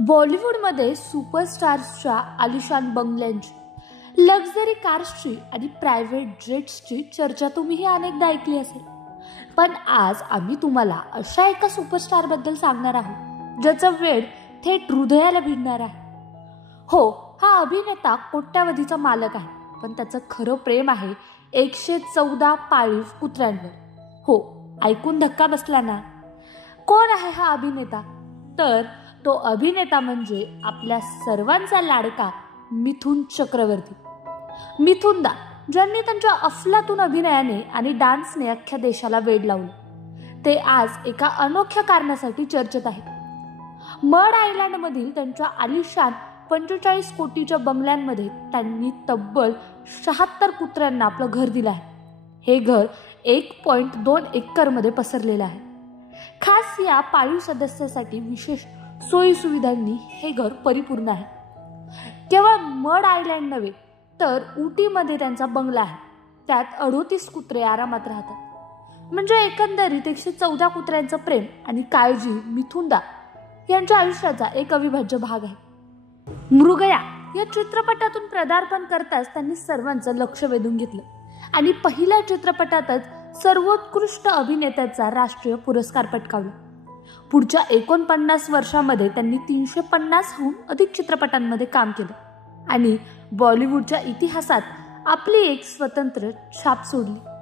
बॉलिवूडमध्ये सुपरस्टार्सच्या आलिशान बंगल्यांची, लक्झरी कार्सची आणि प्रायव्हेट जेट्सची चर्चा तुम्हीही अनेकदा ऐकली असेल. पण आज आम्ही तुम्हाला अशा एका सुपरस्टारबद्दल सांगणार आहोत ज्याचा वेळ थेट हृदयाला भिडणार आहे. हो, हा अभिनेता कोट्यावधीचा मालक आहे, पण त्याचं खरं प्रेम आहे 114 पाळीव कुत्र्यांवर. हो, ऐकून धक्का बसला ना? कोण आहे हा अभिनेता? तर तो अभिनेता म्हणजे आपल्या सर्वांचा लाडका मिथुन चक्रवर्ती. मिथुन दा, ज्यांनी त्यांच्या अफलातून अभिनयाने आणि डान्सने अख्ख्या देशाला वेड लावलं, ते आज एका अनोख्या कारणासाठी चर्चेत आहेत. मड आयलँडमधील त्यांच्या आलिशान 45 कोटीच्या बंगल्यांमध्ये त्यांनी तब्बल 76 कुत्र्यांना आपलं घर दिलं आहे. हे घर 1.2 एकरमध्ये पसरलेलं आहे. खास या पाळीव सदस्यासाठी विशेष सोयी सुविधांनी हे घर परिपूर्ण आहे. केवळ मड आयलँड नव्हे, तर उटीमध्ये त्यांचा बंगला आहे. त्यात 38 कुत्रे आरामात राहतात. म्हणजे एकंदरीत 114 कुत्र्यांचं प्रेम आणि काळजी मिथुन दा यांच्या आयुष्याचा एक अविभाज्य भाग आहे. मृगया या चित्रपटातून पदार्पण करताच त्यांनी सर्वांचं लक्ष वेधून घेतलं आणि पहिल्या चित्रपटातच सर्वोत्कृष्ट अभिनेत्याचा राष्ट्रीय पुरस्कार पटकावला. पुढच्या 49 वर्षांमध्ये त्यांनी 350हून अधिक चित्रपटांमध्ये काम केलं आणि बॉलिवूडच्या इतिहासात आपली एक स्वतंत्र छाप सोडली.